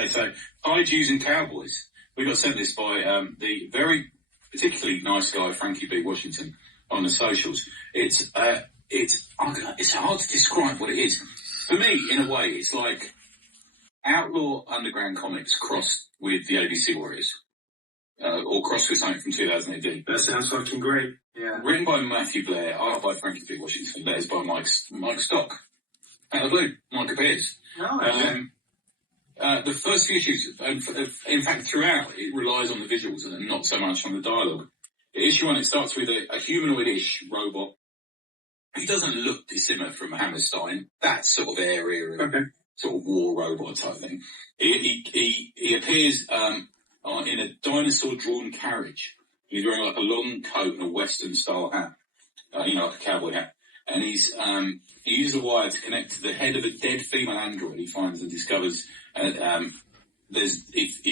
Okay, so Kaijus and Cowboys. We got sent this by the very particularly nice guy, Frankie B. Washington, on the socials. It's hard to describe what it is. For me, in a way, it's like Outlaw Underground Comics crossed with the ABC Warriors. Or crossed with something from 2000 AD. That sounds fucking great. Yeah. Written by Matthew Blair, art by Frankie B. Washington, letters by Mike Stock. Out of the blue, Mike appears. The first few issues, in fact, throughout, it relies on the visuals and not so much on the dialogue. Issue 1, it starts with a humanoid-ish robot. He doesn't look dissimilar from Hammerstein, that sort of area, sort of war robot type thing. He appears in a dinosaur-drawn carriage. He's wearing like a long coat and a Western-style hat, like a cowboy hat. And he uses a wire to connect to the head of a dead female android he finds and discovers. He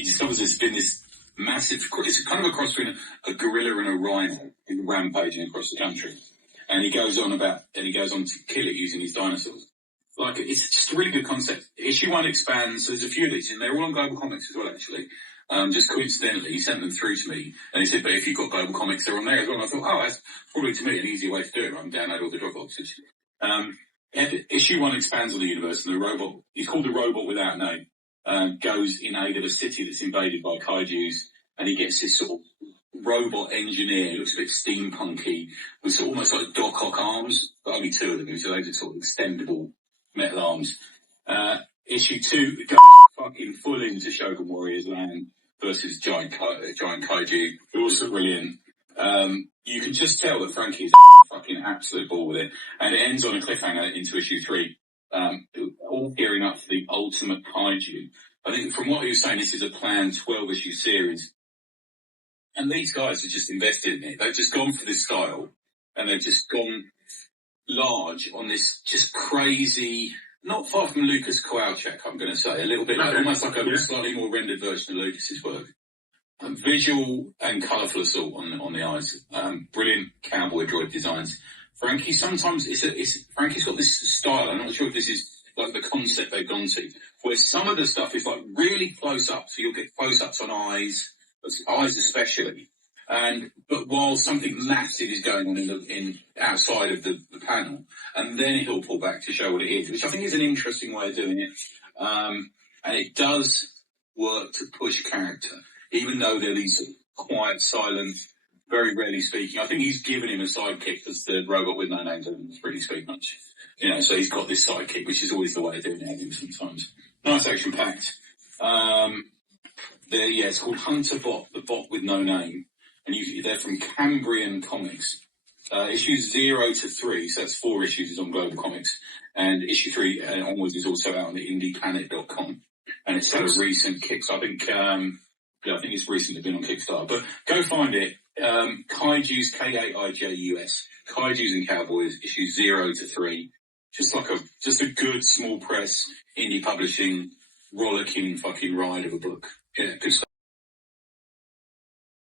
discovers there's been this massive. It's kind of a cross between a gorilla and a rhino rampaging across the country. And he goes on to kill it using his dinosaurs. Like, it's just a really good concept. Issue 1 expands. So there's a few of these, and they're all on Global Comics as well, actually. Just coincidentally, he sent them through to me, and he said, but if you've got Global Comics, they're on there as well. And I thought, that's probably, to me, an easier way to do it. I can download all the drop boxes. Issue 1 expands on the universe, and the robot, he's called the Robot Without Name, goes in aid of a city that's invaded by kaijus, and he gets this sort of robot engineer, looks a bit steampunky, with sort of almost like Doc Ock arms, but only 2 of them, so those are sort of extendable metal arms. Issue 2 goes fucking full into Shogun Warriors Land versus giant kaiju. Also brilliant. You can just tell that Frankie is a fucking absolute ball with it. And it ends on a cliffhanger into issue 3. All gearing up for the ultimate kaiju. I think from what he was saying, this is a planned 12-issue series. And these guys have just invested in it. They've just gone for this style. And they've just gone large on this just crazy, not far from Lucas Kowalczyk, I'm going to say. A little bit like, almost like a slightly more rendered version of Lucas's work. Visual and colourful assault on the eyes. Brilliant cowboy droid designs. Frankie, sometimes Frankie's got this style. I'm not sure if this is like the concept they've gone to, where some of the stuff is like really close up. So you'll get close ups on eyes especially. But while something massive is going on in outside of the panel, and then he'll pull back to show what it is, which I think is an interesting way of doing it. And it does work to push character, even though they're these quiet, silent, very rarely speaking. I think he's given him a sidekick because the Robot with No Name doesn't really speak much. So he's got this sidekick, which is always the way of doing it sometimes. Nice action packed. It's called Hunter Bot, the bot with no name. And they're from Cambrian Comics. Issues 0 to 3, so that's 4 issues, is on Global Comics. And issue 3 onwards is also out on the indieplanet.com. And it's had a recent kick. So I think it's recently been on Kickstarter. But go find it. Kaijus, Kaijus. Kaijus and Cowboys, issues 0 to 3. Just a good small press, indie publishing, rollicking fucking ride of a book. Yeah, good stuff.